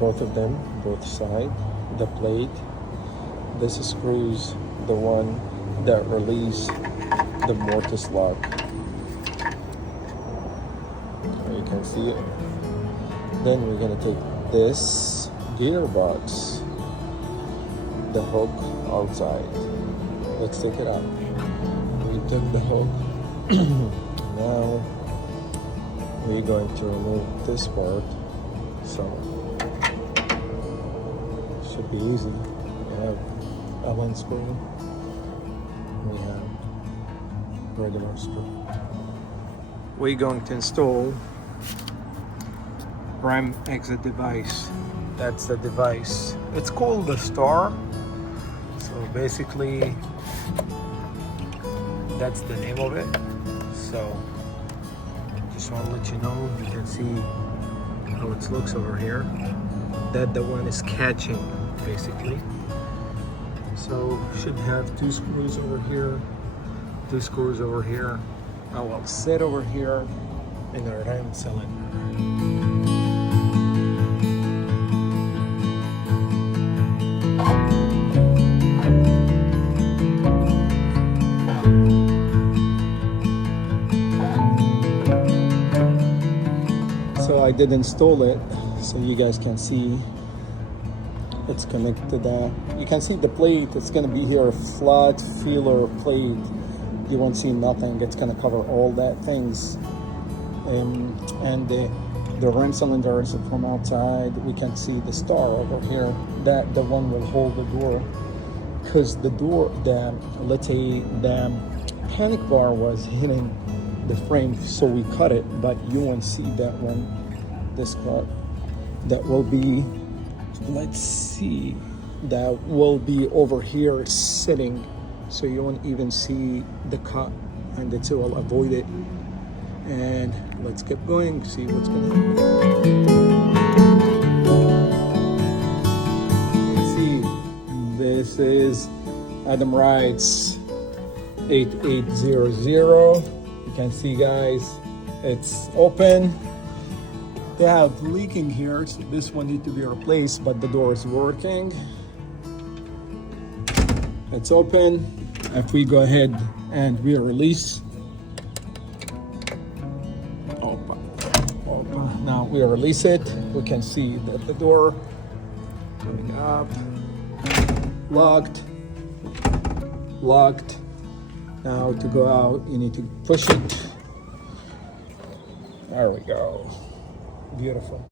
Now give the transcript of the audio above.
both of them, both side, the plate. This screws the one that release the mortise lock. You can see it. Then we're gonna take this gearbox, the hook outside. Let's take it out. We took the hook. Now we're going to remove this part. So should be easy. We have Allen screw. We have regular screw. We're going to install prime exit device. That's the device. It's called the Star. So basically, that's the name of it. So just want to let you know, you can see how it looks over here. That the one is catching basically. So should have 2 screws over here, 2 screws over here. I will sit over here in the ram cylinder. So I did install it so you guys can see it's connected. You can see the plate, it's going to be here a flat feeler plate. You won't see nothing, it's going to cover all that things. And the ram cylinders from outside, we can see the Star over here. That the one will hold the door, because the door, let's say the panic bar was hitting the frame, so we cut it, but you won't see that one. This part that will be, let's see, that will be over here sitting, so you won't even see the cut, and it will avoid it. And let's get going, see what's gonna happen. Let's see, this is Adam Rite's 8800. You can see, guys, it's open. They have leaking here, so this one needs to be replaced, but the door is working. It's open. If we go ahead and we release, now we release it, we can see that the door coming up, locked. Now to go out, you need to push it. There we go. Beautiful.